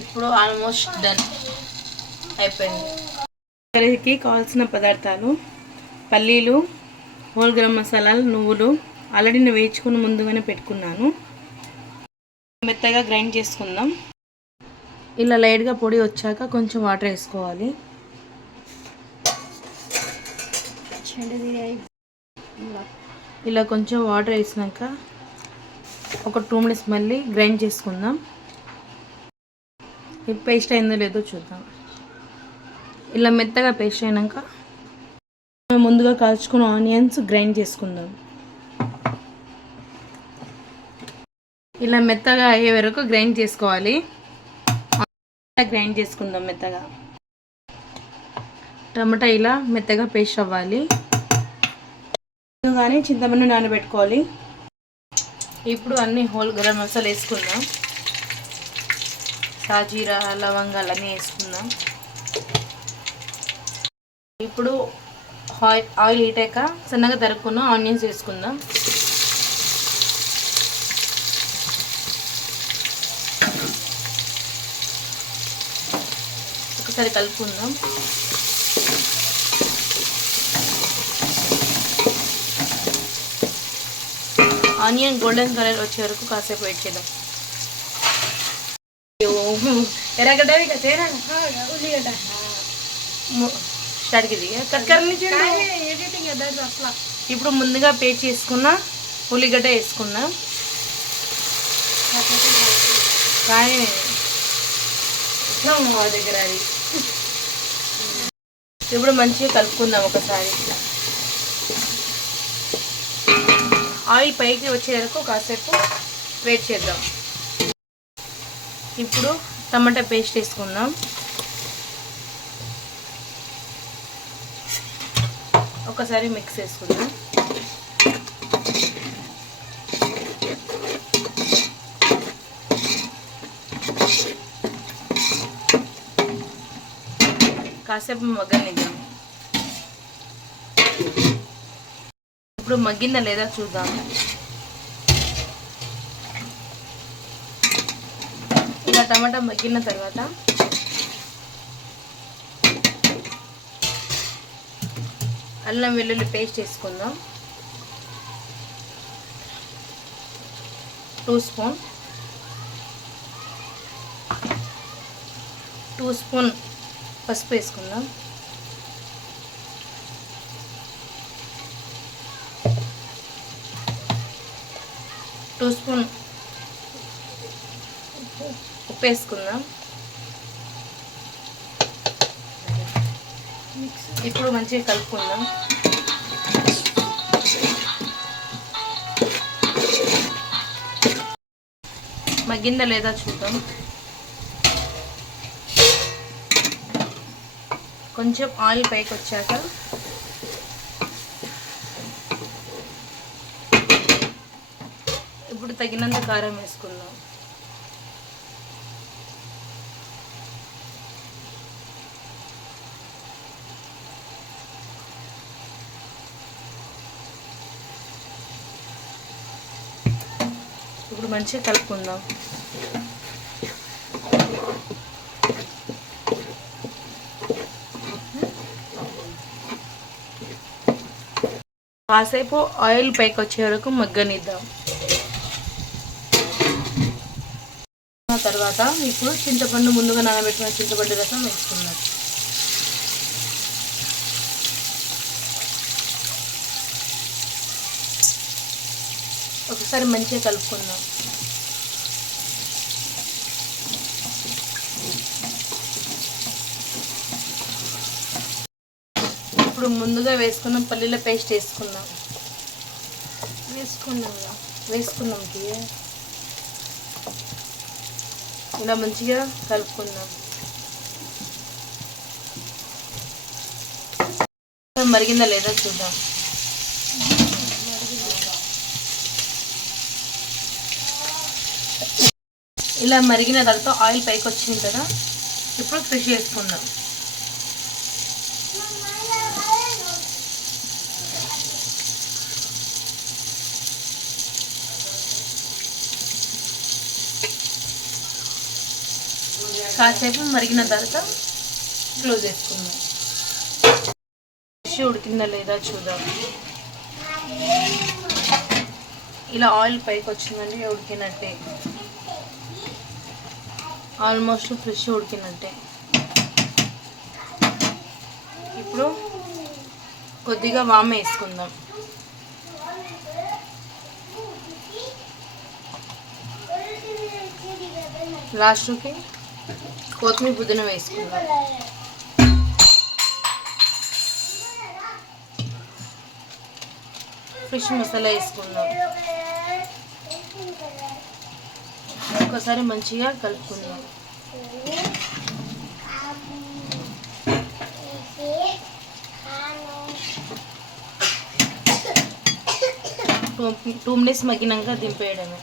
ఇప్పుడు almost done అయిపోయింది. కర్రీకి కావాల్సిన పదార్థాలు: పల్లీలు, హోల్ గరం మసాలాలు, నువ్వులు ఆల్రెడీ నేను వేయించుకుని ముందుగానే పెట్టుకున్నాను. మెత్తగా గ్రైండ్ చేసుకుందాం. ఇలా లైట్గా పొడి వచ్చాక కొంచెం వాటర్ వేసుకోవాలి. ఇలా కొంచెం వాటర్ వేసినాక ఒక 2 మినిట్స్ మళ్ళీ గ్రైండ్ చేసుకుందాం. ఈ పేస్ట్ అయిందో లేదో చూద్దాం. ఇలా మెత్తగా పేస్ట్ అయినాక ముందుగా కాల్చుకున్న ఆనియన్స్ గ్రైండ్ చేసుకుందాం. ఇలా మెత్తగా అయ్యే వరకు గ్రైండ్ చేసుకోవాలి. గ్రైండ్ చేసుకుందాం మెత్తగా. టమాటా ఇలా మెత్తగా పేస్ట్ అవ్వాలి. కానీ చింతపండు నానబెట్టుకోవాలి. ఇప్పుడు అన్ని హోల్ గరం మసాలా వేసుకుందాం. సాజీరా, లవంగాలు అన్నీ వేసుకుందాం. ఇప్పుడు ఆయిల్ హీటాక సన్నగా తరుక్కున్న ఆనియన్స్ వేసుకుందాం. ఒకసారి కలుపుకుందాం. ఆనియన్ గోల్డెన్ కలర్ వచ్చే వరకు కాసేపు వెయిట్ చేద్దాం. ఎర్రగడ్డ ఇప్పుడు ముందుగా పేస్ట్ చేసుకున్న ఉల్లిగడ్డ వేసుకుందాం. కానీ దగ్గర అది ఇప్పుడు మంచిగా కలుపుకుందాం. ఒకసారి ఆయిల్ పైకి వచ్చే వరకు కాసేపు వెయిట్ చేద్దాం. ఇప్పుడు టమాటా పేస్ట్ వేసుకుందాం. ఒకసారి మిక్స్ చేసుకుందాం. కాసేపు మగ్గనిద్దాం. ఇప్పుడు మగ్గిందా లేదా చూద్దాం. ఇలా టమాటా మగ్గిన తర్వాత అల్లం వెల్లుల్లి పేస్ట్ వేసుకుందాం. 2 స్పూన్ పసుపు వేసుకుందాం. టూ స్పూన్ ఉప్పు వేసుకుందాం. ఇప్పుడు మంచిగా కలుపుకుందాం. మగ్గిందా లేదా చూద్దాం. కొంచెం ఆయిల్ పైకి వచ్చాక ఇప్పుడు తగినంత కారం వేసుకుందాం. ఇప్పుడు మంచిగా కలుపుకుందాం. కాసేపు ఆయిల్ పైకి వచ్చే వరకు మగ్గనిద్దాం. తర్వాత ఇప్పుడు చింతపండు ముందుగా నానబెట్టిన చింతపండు రసం వేసుకుందాం. ఒకసారి మంచిగా కలుపుకుందాం. ఇప్పుడు ముందుగా వేసుకున్న పల్లీల పేస్ట్ వేసుకుందాం. వేసుకున్నాం ఇలా మంచిగా కలుపుకుందాం. మరిగిందా లేదా చూద్దాం. ఇలా మరిగిన తర్వాత ఆయిల్ పైకి వచ్చింది కదా, ఇప్పుడు ఫిష్ వేసుకుందాం. కాసేపు మరిగిన తర్వాత క్లోజ్ చేసుకుందాం. ఫిష్ ఉడికిందా లేదా చూద్దాం. ఇలా ఆయిల్ పైకి వచ్చిందండి, ఉడికినట్టే, ఆల్మోస్ట్ ఫిష్ ఉడికినట్టే. ఇప్పుడు కొద్దిగా వామ్ వేసుకుందాం. లాస్ట్కి కొత్తిమీర పుదీనా వేసుకుందాం. ఫిష్ మసాలా వేసుకుందాం. ఒకసారి మంచిగా కలుపుకుందాం. టూ మినిట్స్ మగ్గినాక దింపేయడమే.